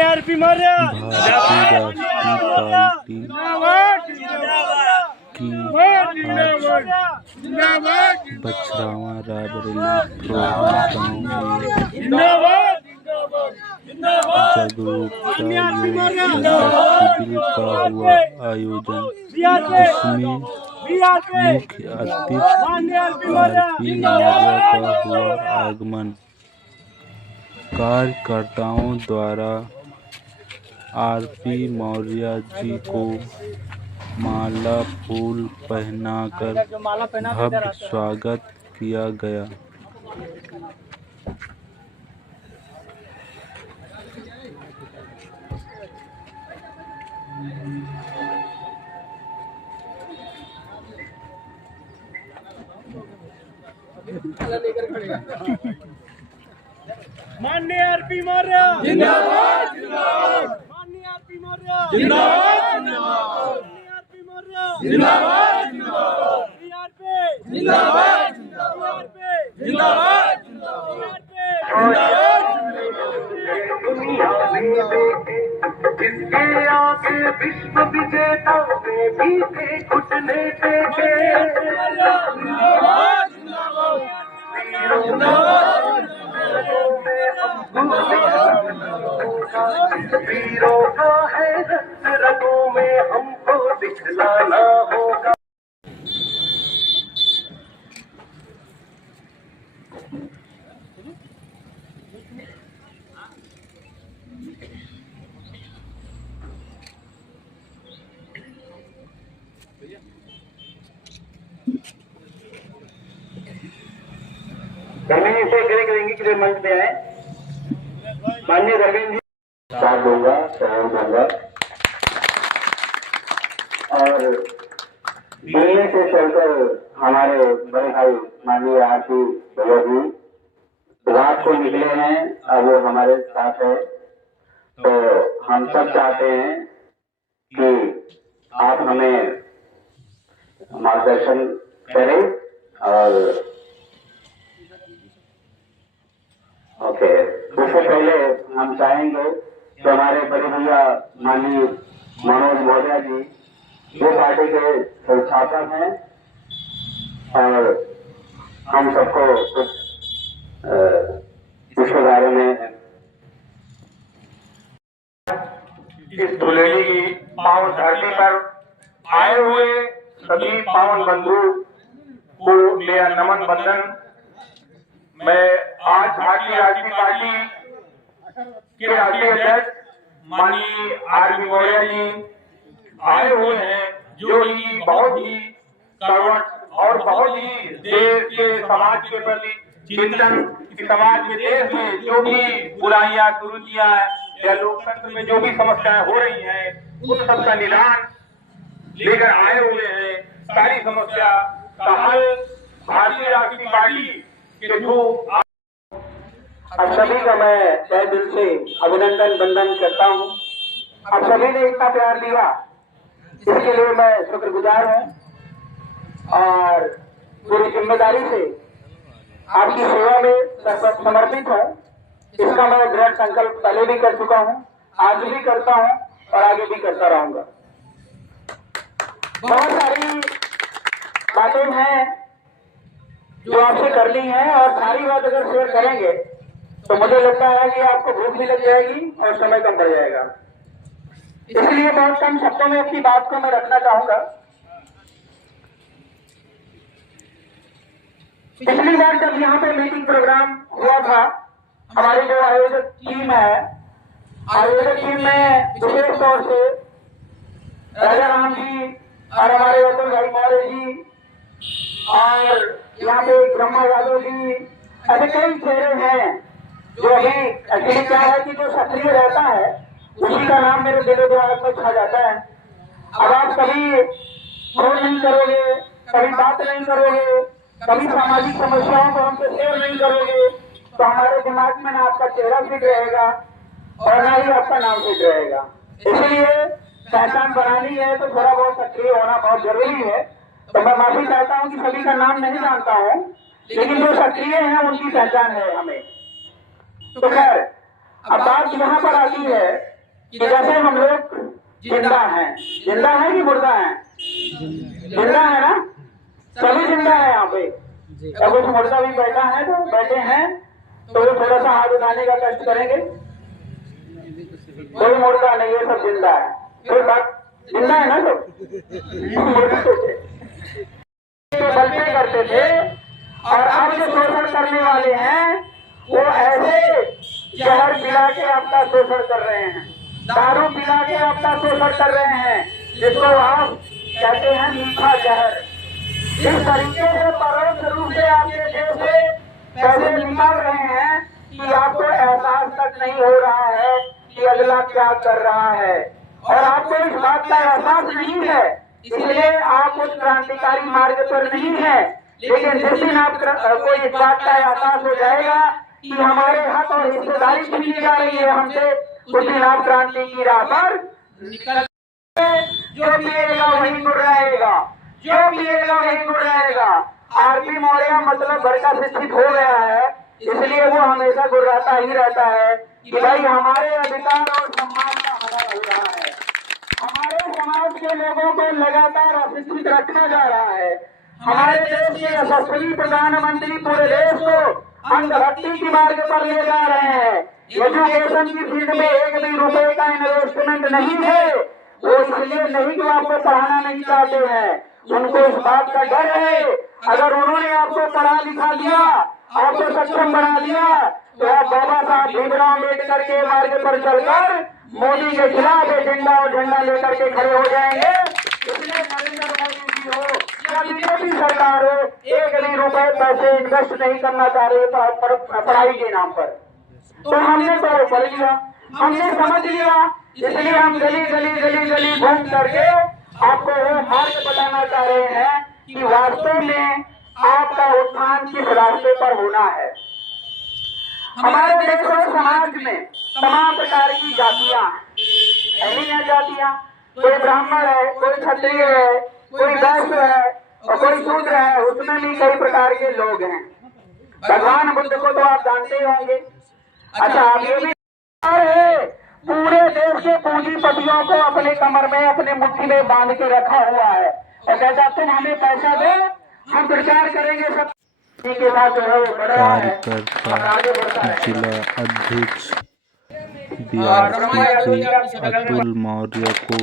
RP Maurya भारतीय राष्ट्रीय party की बछरावा रायबरेली प्रोग्राम जागरूकता शिविर का हुआ आयोजन, जिसमें मुख्य अतिथि आरपी मौर्य का हुआ आगमन। कार्यकर्ताओं द्वारा आरपी मौर्य जी को माला फूल पहनाकर भव्य स्वागत किया गया। माननीय आरपी मौर्य जिंदाबाद जिंदाबाद, माननीय आरपी मौर्य जिंदाबाद जिंदाबाद, माननीय आरपी मौर्य जिंदाबाद जिंदाबाद, बीआरपी जिंदाबाद जिंदाबाद, बीआरपी जिंदाबाद जिंदाबाद। दुनिया में देखे जिसके आगे विश्व विजेता वे भी थे घुटने टेके। वीरों का है रक्त रगों में, हमको दिखलाना होगा। धर्मेंद्र से करेंगे कि मंच पे आए। माननीय धर्मेंद्र जी साथ दूंगा, सहयोग दूंगा। और दिल्ली से चलकर हमारे बड़े भाई माननीय आरपी भैया जी रात को निकले हैं, अब वो हमारे साथ है। तो हम सब चाहते हैं कि आप हमें मार्गदर्शन करें। और ओके, उससे पहले हम चाहेंगे कि हमारे बड़े भैया माननीय मनोज मौर्य जी जो पार्टी के संस्थापक हैं, और हम सबको कुछ इसके बारे में इस धुलेली की पावन धरती पर आए हुए सभी पावन बंधु को मेरा नमन बंदन। मैं आज भारतीय राष्ट्रीय पार्टी के राष्ट्रीय अध्यक्ष माननीय आरपी मौर्य जी आए हुए हैं, जो कि बहुत ही कड़वट और बहुत ही देश के समाज के प्रति चिंतन, समाज में देश में जो भी बुराइयां कुरीतियां या लोकतंत्र में जो भी समस्याएं हो रही हैं, उस सब का निदान लेकर आए हुए हैं। सारी समस्या का हल भारतीय राष्ट्रीय पार्टी के थ्रू। आप सभी का मैं तहे दिल से अभिनंदन वंदन करता हूँ। आप सभी ने इतना प्यार दिया, इसके लिए मैं शुक्रगुजार हूँ और पूरी जिम्मेदारी से आपकी सेवा में समर्पित हूँ। इसका मैं दृढ़ संकल्प पहले भी कर चुका हूँ, आज भी करता हूँ और आगे भी करता रहूंगा। बहुत सारी बातें हैं जो आपसे करनी है, और सारी बात अगर शेयर करेंगे तो मुझे लगता है कि आपको भूख भी लग जाएगी और समय कम पड़ जाएगा। इसलिए बहुत कम शब्दों में अपनी बात को मैं रखना चाहूंगा। पिछली बार जब यहाँ पे मीटिंग प्रोग्राम हुआ था, हमारी जो आयोजक टीम है, आयोजक टीम में विशेष तौर से राजा राम जी और हमारे अतुल भाई मौर्य जी और यहाँ पे ब्रह्मा यादव जी, ऐसे कई चेहरे हैं जो अभी एक्चुअली क्या है कि जो सक्रिय रहता है उसी का नाम मेरे दिलो दिमाग में छा जाता है। अब आप कभी फोन नहीं करोगे, कभी बात नहीं करोगे, कभी सामाजिक समस्याओं को हमसे शेयर नहीं करोगे, तो हमारे दिमाग में ना आपका चेहरा फिट रहेगा और ना ही आपका नाम फिट रहेगा। इसलिए पहचान बनानी है तो थोड़ा बहुत सक्रिय होना बहुत जरूरी है। तो मैं माफी चाहता हूं कि सभी का नाम नहीं जानता हूं, लेकिन जो सक्रिय हैं उनकी पहचान है हमें। तो खैर, अब बात यहाँ पर आती है कि जैसे हम लोग जिंदा है कि मुर्दा है? जिंदा है ना, सभी जिंदा है यहाँ पे। या कुछ मुर्दा भी बैठा है तो बैठे हैं तो वो थोड़ा सा हाथ उठाने का कष्ट करेंगे। कोई मुर्दा नहीं है, सब जिंदा है। कोई बात जिंदा है ना, सब मुर्दा तो बलते करते थे और अब जो शोषण करने वाले हैं वो ऐसे जहर पिला के आपका शोषण कर रहे हैं, दारू पिला के आपका शोषण कर रहे हैं, जिसको आप कहते हैं मीठा जहर। इस तरीके से परोक्ष रूप से आपके देश से पैसे निकाल रहे हैं कि आपको एहसास तक नहीं हो रहा है कि अगला क्या कर रहा है, और आपको इस बात का एहसास नहीं है, इसलिए आप उस क्रांतिकारी मार्ग पर नहीं है। लेकिन जिस दिन आपको इस बात का एहसास हो जाएगा कि हमारे हक और हिस्सेदारी छीनी जा रही है हमसे, उस दिन आप क्रांति की राह पर निकल। जो पिएगा वही गुर्राएगा, जो पिएगा वही गुर्राएगा। आरपी मौर्य मतलब भर का शिक्षित हो गया है, इसलिए वो हमेशा गुर्राता ही रहता है कि भाई हमारे अधिकार और सम्मान का हनन हो रहा है, हमारे समाज के लोगों को लगातार अशिक्षित रखा जा रहा है, हमारे देश के यशस्वी प्रधानमंत्री पूरे देश को अंधभक्ति की मार्ग पर ले जा रहे हैं। एजुकेशन की फील्ड में एक भी रुपए का इन्वेस्टमेंट नहीं है। वो इसलिए नहीं कि आपको पढ़ाना नहीं चाहते हैं, उनको इस बात का डर है अगर उन्होंने आपको पढ़ा लिखा दिया, आपको सक्षम बना दिया, तो आप बाबा साहब भीमराव अम्बेडकर के मार्ग पर चलकर मोदी के खिलाफ एजेंडा और झंडा लेकर के खड़े हो जाएंगे। इसलिए नरेंद्र मोदी जी हो या बीजेपी सरकार हो, एक भी रुपए पैसे इन्वेस्ट नहीं करना चाह रहे पढ़ाई के नाम पर। तो हमने तो पढ़ लिया, हमने समझ लिया, इसलिए हम गली गली गली गली घूम करके आपको वो मार्ग बताना चाह रहे हैं कि वास्तव में आपका उत्थान किस रास्ते पर होना है। हमारे देश और समाज में तमाम प्रकार की जातियां हैं, जातियां, कोई ब्राह्मण है, कोई क्षत्रिय है, कोई वैश्य है और कोई शूद्र है, उसमें भी कई प्रकार के लोग हैं। भगवान बुद्ध को तो आप जानते होंगे। अच्छा, आप ये भी पूरे देश के पूंजीपतियों को अपने कमर में अपने मुट्ठी में बांध के रखा हुआ है और कहता तुम हमें पैसा दो, हम प्रचार करेंगे। सब के साथ जो है वो बड़ा है। कार्यकर्ता जिला अध्यक्ष बीआरपी अतुल मौर्य को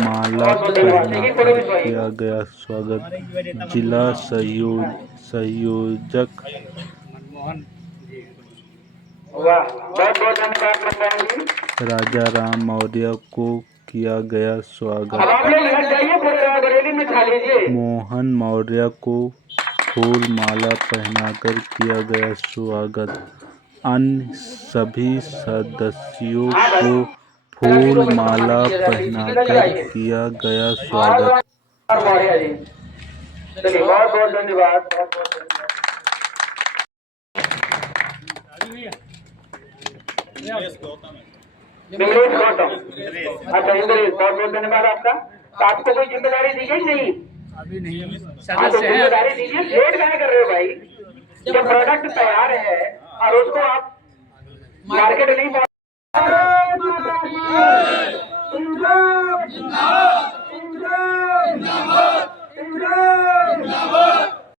माला पहनाकर किया गया स्वागत। जिला संयोजक राजा राम मौर्य को किया गया स्वागत। मोहन मौर्य को फूल माला पहनाकर किया गया स्वागत। अन्य सभी सदस्यों को फूल माला पहनाकर किया गया स्वागत। बहुत बहुत धन्यवाद। इंद्रेश गौतम, अच्छा इंद्रेश, बहुत बहुत धन्यवाद आपका। तो आपको कोई जिम्मेदारी दी गई? नहीं, अभी नहीं। तो जिम्मेदारी दीजिए। लेट क्या कर रहे हो भाई? जब प्रोडक्ट तैयार है और उसको आप मार्केट नहीं